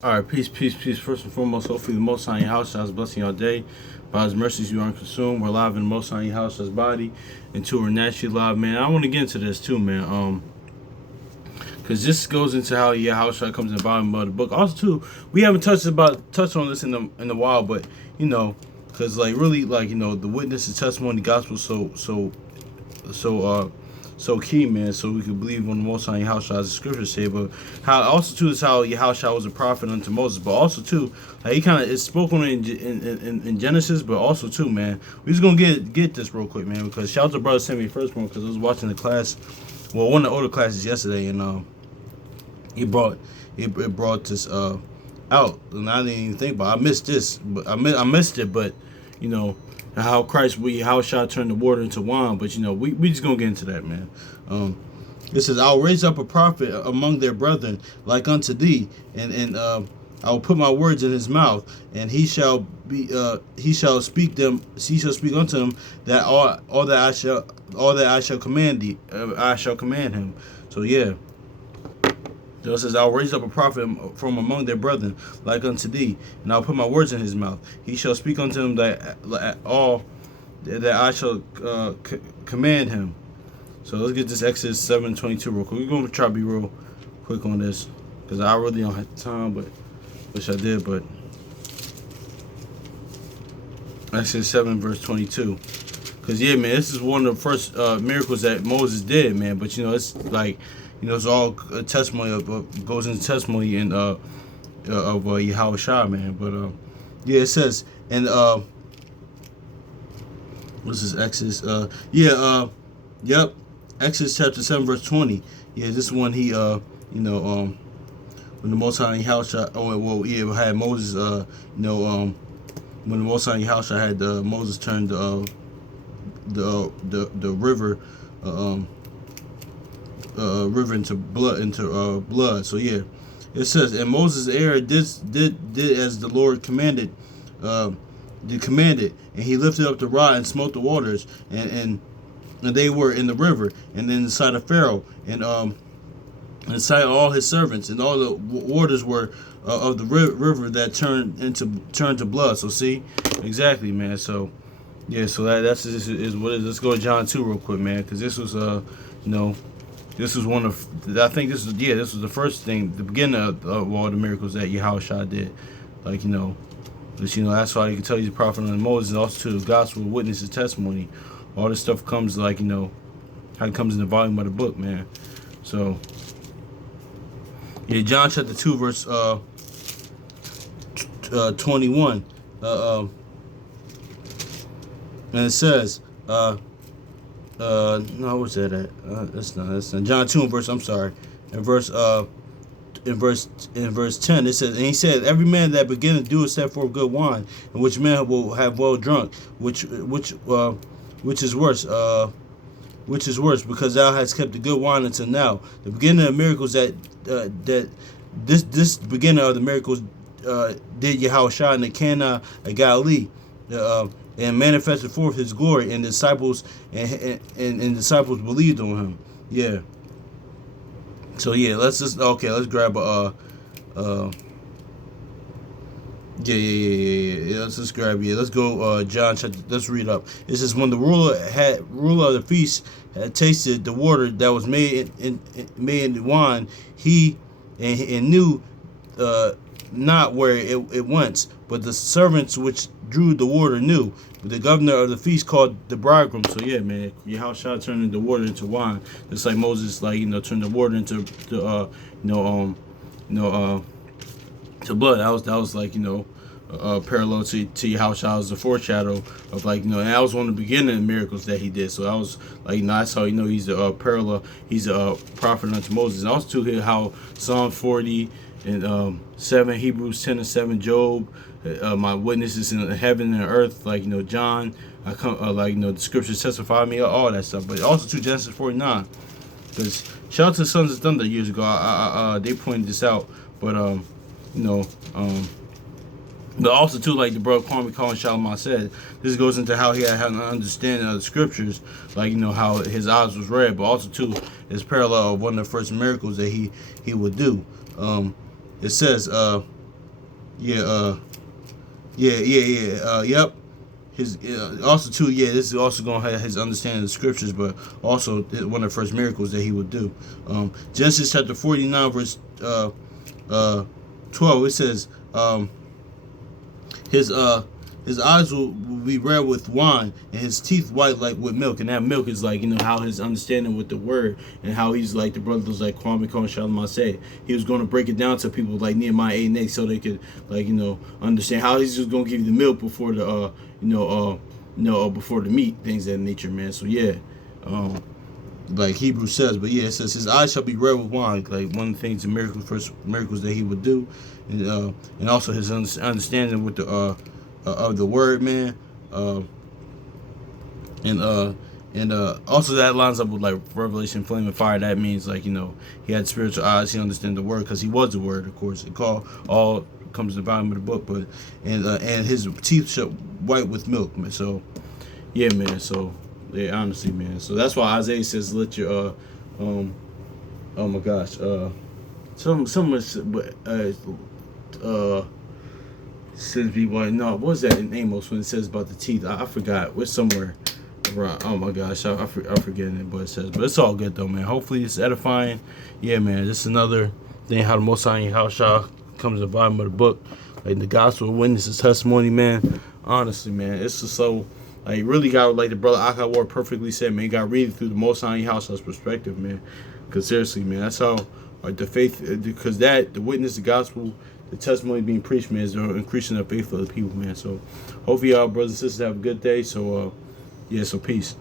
All right, peace, peace, peace. First and foremost, hopefully the Most High in your house shall blessing your day. By His mercies you aren't consumed. We're alive in the Most High in your house shall's body, and two are naturally alive, man. I want to get into this too, man. Because this goes into how your house shall comes in the bottom of the book. Also, too, we haven't touched on this in the while, but because really, the witness, the testimony, the gospel, so key, man, so we could believe on the Most High Yahushua, as the scriptures say. But how also too is how Yahushua was a prophet unto Moses, but also too, like he kind of is spoken in Genesis, but also too, man, we just gonna get this real quick, man, because shout out to brother sent me first one because I was watching the class, well, one of the older classes yesterday, and it brought this out, and I didn't even think about it. I missed this, but I missed it, but you know how how shall turn the water into wine, but we just gonna get into that, man. It says, I'll raise up a prophet among their brethren like unto thee, and I will put my words in his mouth, and he shall speak unto him that all that I shall command thee, I shall command him. So yeah. So it says, I'll raise up a prophet from among their brethren, like unto thee, and I'll put my words in his mouth. He shall speak unto him that all that I shall command him. So let's get this Exodus 7:22 real quick. We're going to try to be real quick on this, because I really don't have time, but wish I did. But Exodus 7 verse 22. Because, yeah, man, this is one of the first miracles that Moses did, man. But, it's like, it's all a testimony of goes into testimony of Yahushua, man. But yeah, it says, and this is Exodus. Yep, Exodus chapter 7 verse 20. Yeah, this is when he when the Most High Yahushua, had Moses when the Most High Yahushua had Moses turn the river river into blood. So yeah, it says, and Moses Aaron did as the Lord commanded, and he lifted up the rod and smote the waters, and they were in the river, and in the sight of Pharaoh, and in the sight of all his servants, and all the waters were of the river that turned to blood. So see, exactly, man. So yeah, so that's what it is. Let's go to John 2 real quick, man, because this was this was one of, I think this was the first thing, the beginning of all the miracles that Yahushua did. Like, that's why you can tell he's a prophet unto Moses, and also to the gospel, witness, his testimony. All this stuff comes, like, how it comes in the volume of the book, man. So, yeah, John chapter 2, verse 21. And it says, no, what's that at? That's not John 2 and verse, I'm sorry. In verse 10 it says, and he said, every man that beginneth to do is set forth good wine, and which man will have well drunk, which is worse, because thou hast kept the good wine until now. The beginning of miracles that this beginning of the miracles did Yahushua in the Cana of Galilee, and manifested forth his glory, and disciples disciples believed on him. Yeah. So yeah, let's grab a let's just grab let's go John chapter, let's read up. It says, when the ruler of the feast had tasted the water that was made in wine, he knew not where it went, but the servants which drew the water knew. But the governor of the feast called the bridegroom. So yeah, man, Yahushua turned the water into wine, just like Moses, turned the water into to blood. That was parallel to Yahushua, was the foreshadow of and that was one of the beginning miracles that he did. So that was that's how he's a parallel. He's a prophet unto Moses. And also to how Psalm 40 and 7, Hebrews 10 and 7, Job, my witnesses in heaven and earth, John, I come the scriptures testify me, all that stuff. But also to Genesis 49, because shout out to the Sons of Thunder years ago, they pointed this out. But but also too, like the brother Kwame Colin Shalom said, this goes into how he had an understanding of the scriptures, how his eyes was red, but also too is parallel of one of the first miracles that he would do. It says Yeah, yep. His also too, yeah. This is also gonna have his understanding of the scriptures, but also one of the first miracles that he would do. Genesis chapter 49, verse 12. It says, his his eyes will be red with wine, and his teeth white like with milk. And that milk is like, how his understanding with the word, and how he's like the brothers like Kwame Kong Shalom say. He was going to break it down to people like Nehemiah 8 and 8, so they could understand how he's just going to give you the milk before the before the meat, things of that nature, man. So yeah. Like Hebrew says, but yeah, it says his eyes shall be red with wine. Like one of the things, the first miracles that he would do, and also his understanding with the of the word, man, and also that lines up with like Revelation, flame and fire. That means like he had spiritual eyes. He understood the word because he was the word, of course. It all comes to the bottom of the book, but and his teeth shall white with milk, man. So yeah, man. So. Yeah, honestly, man. So that's why Isaiah says, "Let your oh my gosh, some says be white." No, what was that in Amos when it says about the teeth? I forgot. We're somewhere. Right. Oh my gosh, I'm forgetting what it says, but it's all good though, man. Hopefully it's edifying. Yeah, man. This is another thing how the Most High Yahushua comes to the bottom of the book, like the gospel witnesses testimony, man. Honestly, man, it's just so. Like, really got, like the brother Akkad Ward perfectly said, man, you got to read it through the Most High House's perspective, man. Because seriously, man, that's how the faith, because the witness, the gospel, the testimony being preached, man, is increasing the faith of the people, man. So hopefully y'all brothers and sisters have a good day. So, yeah, so peace.